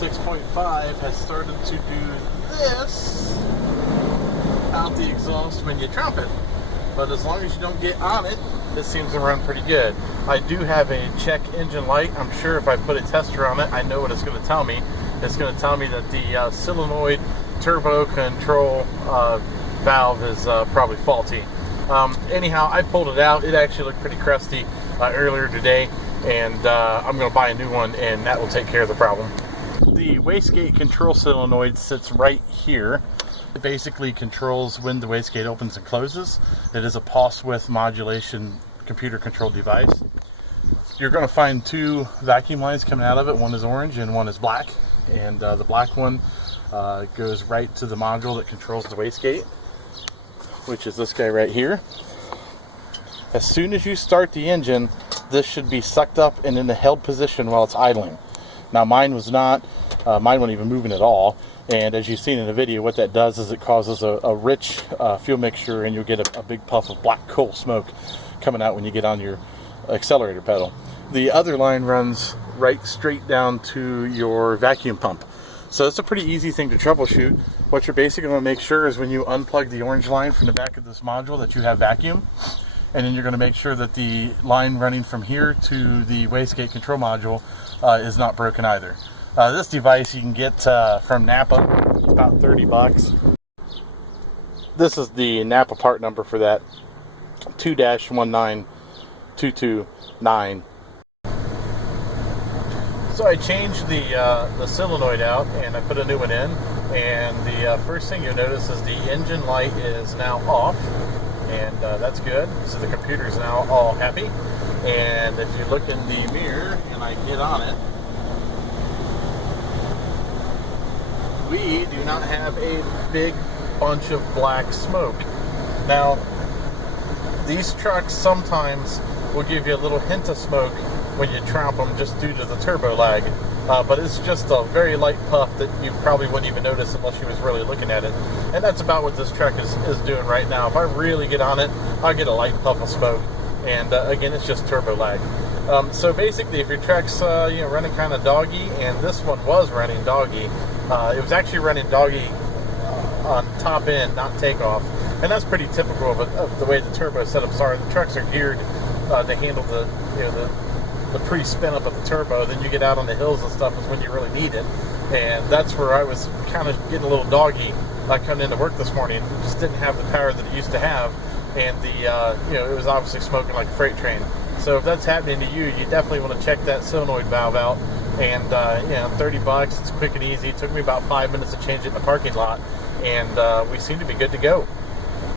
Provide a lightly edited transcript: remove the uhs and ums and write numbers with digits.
6.5 has started to do this out the exhaust when you trump it. But as long as you don't get on it, this seems to run pretty good. I do have a check engine light. I'm sure if I put a tester on it, I know what it's going to tell me. It's going to tell me that the solenoid turbo control valve is probably faulty. Anyhow, I pulled it out. It actually looked pretty crusty earlier today, and I'm going to buy a new one, and that will take care of the problem. The wastegate control solenoid sits right here. It basically controls when the wastegate opens and closes. It is a pulse width modulation computer controlled device. You're going to find two vacuum lines coming out of it. One is orange and one is black. And the black one goes right to the module that controls the wastegate, which is this guy right here. As soon as you start the engine, this should be sucked up and in the held position while it's idling. Now mine was not. Mine wasn't even moving at all. And as you've seen in the video, what that does is it causes a rich fuel mixture, and you'll get a big puff of black coal smoke coming out when you get on your accelerator pedal. The other line runs right straight down to your vacuum pump. So it's a pretty easy thing to troubleshoot. What you're basically going to make sure is when you unplug the orange line from the back of this module that you have vacuum. And then you're going to make sure that the line running from here to the wastegate control module is not broken either. This device you can get from Napa. It's about 30 bucks. This is the Napa part number for that, 2-19229. So I changed the solenoid out and I put a new one in, and the first thing you'll notice is the engine light is now off, and that's good. So the computer is now all happy. And if you look in the mirror and I get on it, we do not have a big bunch of black smoke. Now, these trucks sometimes will give you a little hint of smoke when you tromp them just due to the turbo lag. But it's just a very light puff that you probably wouldn't even notice unless you was really looking at it. And that's about what this truck is doing right now. If I really get on it, I'll get a light puff of smoke. And again, it's just turbo lag. So basically, if your truck's running kind of doggy, and this one was running doggy, it was actually running doggy on top end, not takeoff, and that's pretty typical of the way the turbo setups are. The trucks are geared to handle the pre-spin up of the turbo. Then you get out on the hills and stuff is when you really need it, and that's where I was kind of getting a little doggy coming into work this morning. It just didn't have the power that it used to have, and it was obviously smoking like a freight train. So if that's happening to you, you definitely want to check that solenoid valve out. And 30 bucks, it's quick and easy. It took me about 5 minutes to change it in the parking lot, and we seem to be good to go.